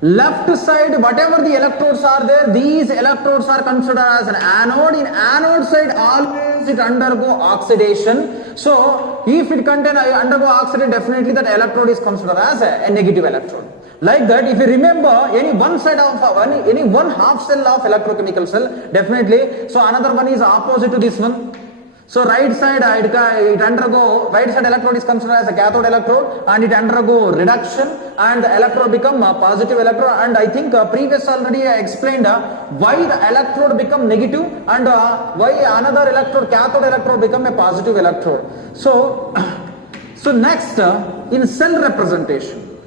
left side, whatever the electrodes are there, these electrodes are considered as an anode. In anode side, always it undergo oxidation. So if it undergo oxidation, definitely that electrode is considered as a negative electrode. Like that, if you remember any one side of any one half cell of electrochemical cell, definitely. So another one is opposite to this one. So right side right side electrode is considered as a cathode electrode, and it undergo reduction, and the electrode become a positive electrode. And I think previous already I explained why the electrode become negative and why another electrode, cathode electrode, become a positive electrode. So next in cell representation,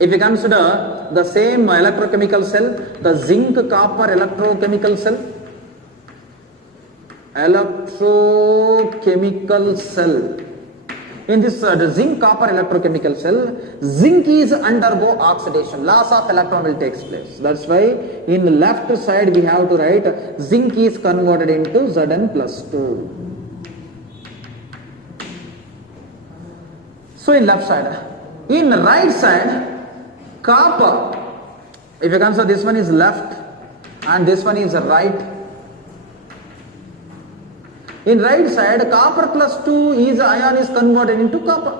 if you consider the same electrochemical cell, the zinc copper electrochemical cell, in this the zinc copper electrochemical cell, zinc is undergo oxidation, loss of electron will take place. That's why in the left side we have to write zinc is converted into Zn+2. So in left side, in right side, copper, if you consider this one is left and this one is right. In right side, copper plus 2 ion is converted into copper.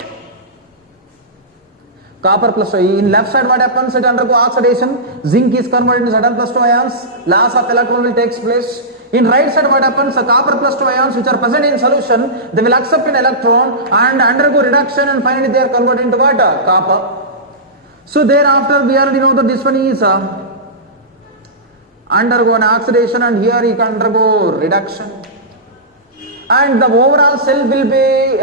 Copper plus 2. In left side, what happens? It undergo oxidation. Zinc is converted into Zn+2 ions. Loss of electron will take place. In right side, what happens? Copper plus 2 ions which are present in solution, they will accept an electron and undergo reduction, and finally they are converted into what? Copper. So thereafter, we already know that this one is undergo an oxidation, and here it undergo reduction. And the overall cell will be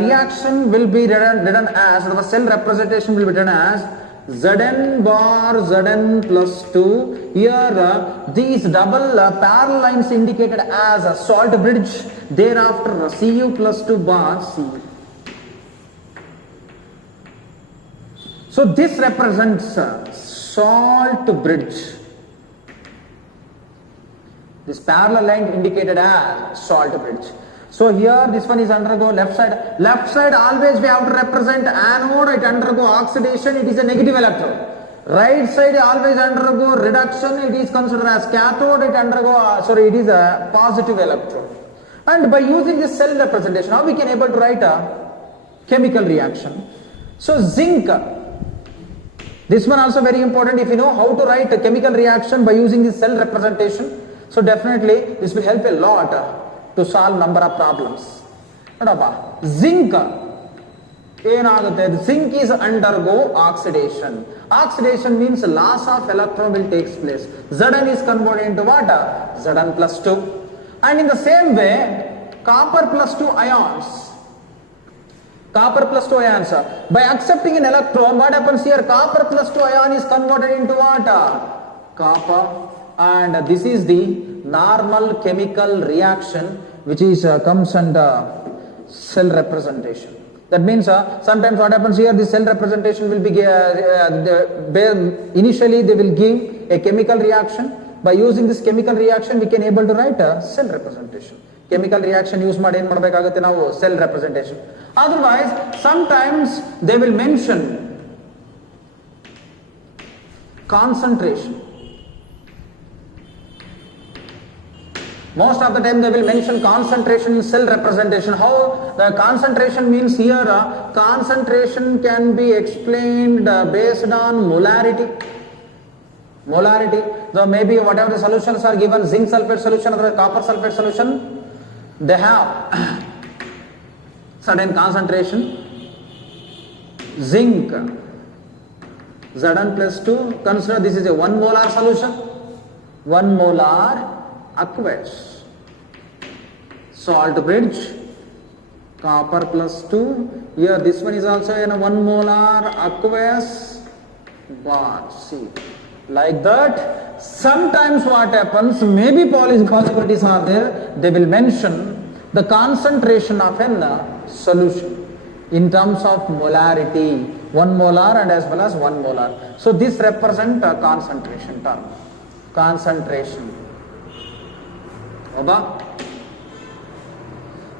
reaction will be written as, the cell representation will be written as Zn bar Zn+2. Here these double parallel lines indicated as a salt bridge. Thereafter Cu+2 bar Cu. So this represents salt bridge. This parallel line indicated as salt bridge. So here this one is undergo left side. Left side always we have to represent anode, it undergo oxidation, it is a negative electrode. Right side always undergo reduction, it is considered as cathode, it is a positive electrode. And by using this cell representation, how we can able to write a chemical reaction. So zinc, this one also very important. If you know how to write a chemical reaction by using this cell representation, so definitely this will help a lot to solve number of problems. Zinc, zinc is undergo oxidation. Oxidation means loss of electron will take place. Zn is converted into what? Zn+2. And in the same way, copper plus 2 ions. By accepting an electron, what happens here? Copper plus 2 ion is converted into what? Copper. And this is the normal chemical reaction which is comes under cell representation. That means sometimes what happens here, this cell representation will be initially they will give a chemical reaction. By using this chemical reaction, we can able to write a cell representation. Chemical reaction use ಮಾಡಿ ಏನು ಮಾಡಬೇಕಾಗುತ್ತೆ ನಾವು cell representation. Otherwise, sometimes they will mention concentration. Most of the time they will mention concentration in cell representation. How the concentration means here, concentration can be explained based on molarity. So maybe whatever the solutions are given, zinc sulfate solution or copper sulfate solution, they have certain concentration. Zinc Zn+2, consider this is a 1 molar solution, 1 molar aqueous. Salt bridge, copper plus 2. Here this one is also in a 1 molar aqueous bar C. Like that, sometimes what happens, maybe possibilities are there, they will mention the concentration of a solution in terms of molarity, 1 molar and as well as 1 molar. So this represents a concentration term. Concentration.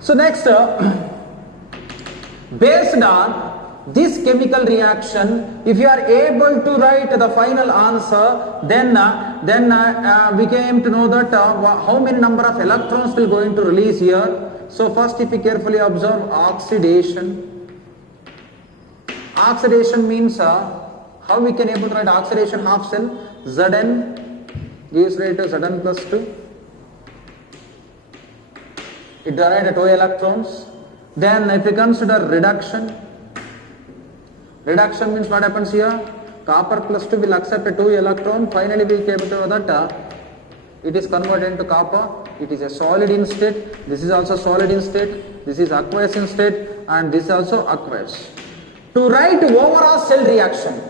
So next, based on this chemical reaction, if you are able to write the final answer, then we came to know that how many number of electrons will going to release here. So first, if you carefully observe oxidation. Oxidation means how we can able to write oxidation half cell. Zn gives rise to Zn plus 2. It generates 2 electrons. Then if we consider reduction, reduction means what happens here? Copper plus 2 will accept a 2 electron. Finally, we came to know that it is converted into copper. It is a solid in state. This is also solid in state. This is aqueous in state, and this is also aqueous. To write overall cell reaction,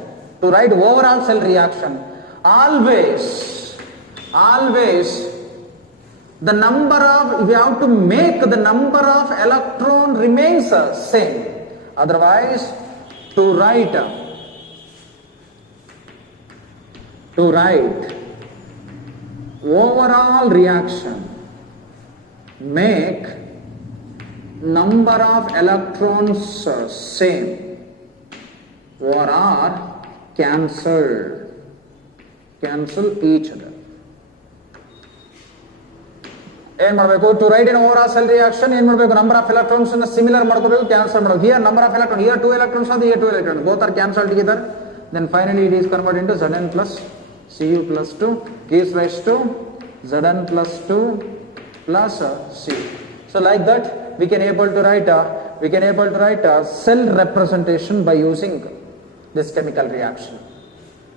always the number of, we have to make the number of electron remains same. Otherwise, to write overall reaction, make number of electrons same or are cancel each other. ಏನು ಮಾಡಬೇಕು? To write in overall cell reaction ಏನು ಮಾಡಬೇಕು? Number of electrons ಅನ್ನು similar ಮಾಡ್ಕೋಬೇಕು, cancel ಮಾಡಬೇಕು. Here number of electron, here 2 electrons and here 2 electrons, both are cancelled together. Then finally it is converted into Zn plus Cu plus 2 gives rise to Zn plus 2 plus Cu. So like that we can able to write a cell representation by using this chemical reaction.